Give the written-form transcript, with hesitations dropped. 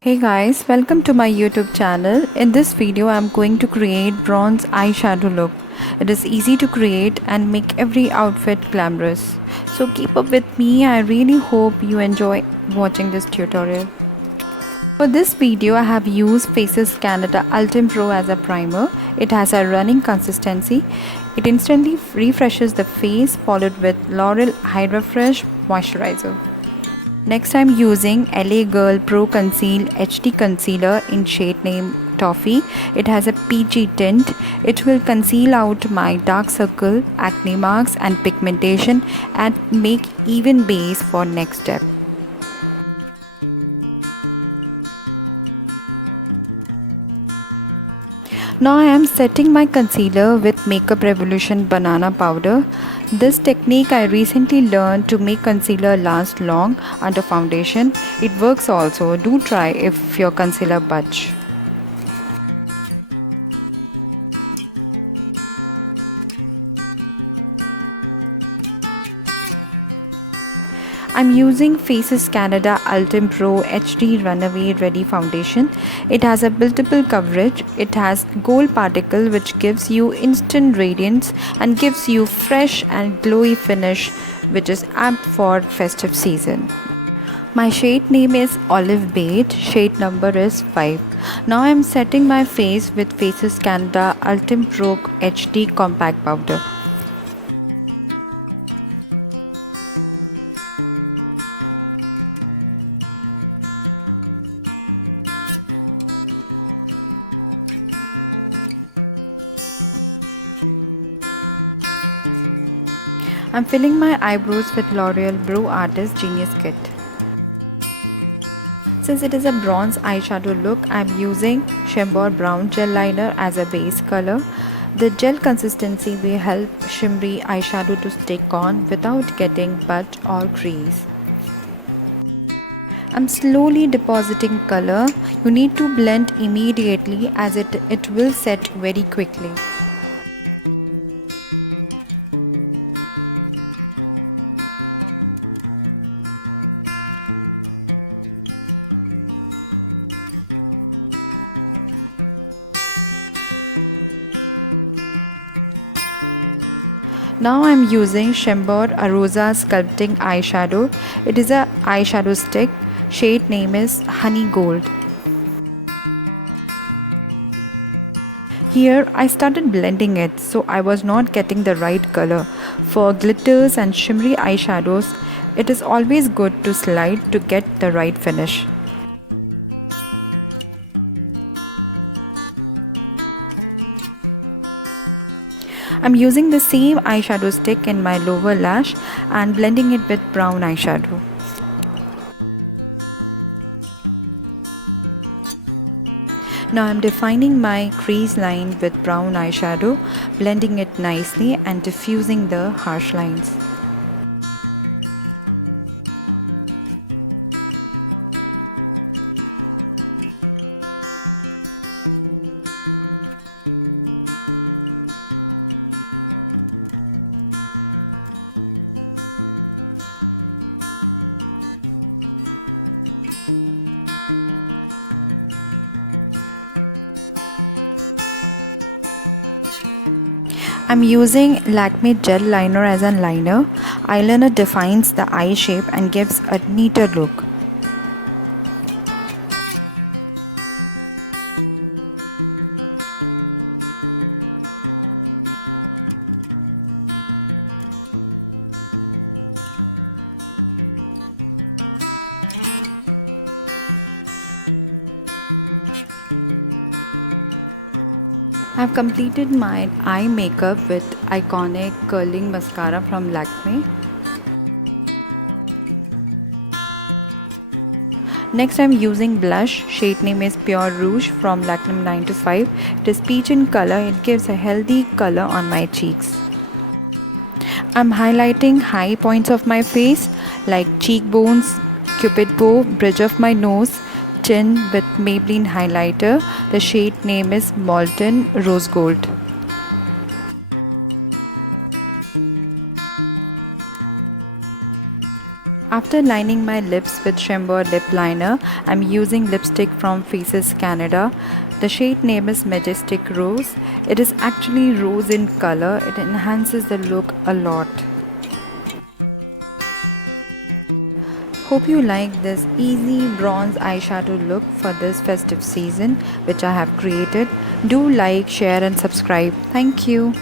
Hey guys, welcome to my YouTube channel. In this video, I'm going to create bronze eyeshadow look. It is easy to create and make every outfit glamorous. So keep up with me. I really hope you enjoy watching this tutorial. For this video, I have used Faces Canada Ultim Pro as a primer. It has a running consistency. It instantly refreshes the face, followed with L'Oreal Hydra Fresh Moisturizer. Next, I'm using LA Girl Pro Conceal HD Concealer in shade name Toffee. It has a peachy tint. It will conceal out my dark circle, acne marks and pigmentation and make even base for next step. Now I am setting my concealer with Makeup Revolution banana powder. This technique I recently learned to make concealer last long under foundation. It works also. Do try if your concealer budge. I'm using Faces Canada Ultim Pro HD Runaway Ready Foundation. It has a buildable coverage. It has gold particle which gives you instant radiance and gives you fresh and glowy finish which is apt for festive season. My shade name is Olive Beige, shade number is 5. Now I am setting my face with Faces Canada Ultim Pro HD Compact Powder. I'm filling my eyebrows with L'Oreal Brow Artist Genius Kit. Since it is a bronze eyeshadow look, I'm using Shimmer Brown Gel Liner as a base color. The gel consistency will help shimmery eyeshadow to stick on without getting butt or crease. I'm slowly depositing color. You need to blend immediately as it will set very quickly. Now I'm using Shimmer Arosa Sculpting Eyeshadow. It is a eyeshadow stick. Shade name is Honey Gold. Here I started blending it, so I was not getting the right color. For glitters and shimmery eyeshadows, it is always good to slide to get the right finish. I'm using the same eyeshadow stick in my lower lash and blending it with brown eyeshadow. Now I'm defining my crease line with brown eyeshadow, blending it nicely and diffusing the harsh lines. I'm using Lakme Gel Liner as a liner. Eyeliner defines the eye shape and gives a neater look. I've completed my eye makeup with iconic curling mascara from Lakme. Next I'm using blush. Shade name is Pure Rouge from Lakme 9 to 5. It is peach in color. It gives a healthy color on my cheeks. I'm highlighting high points of my face like cheekbones, cupid bow, bridge of my nose, chin with Maybelline highlighter. The shade name is Molten Rose Gold. After lining my lips with shimmer lip liner, I'm using lipstick from Faces Canada. The shade name is Majestic Rose. It is actually rose in color. It enhances the look a lot. Hope you like this easy bronze eyeshadow look for this festive season which I have created. Do like, share and subscribe. Thank you.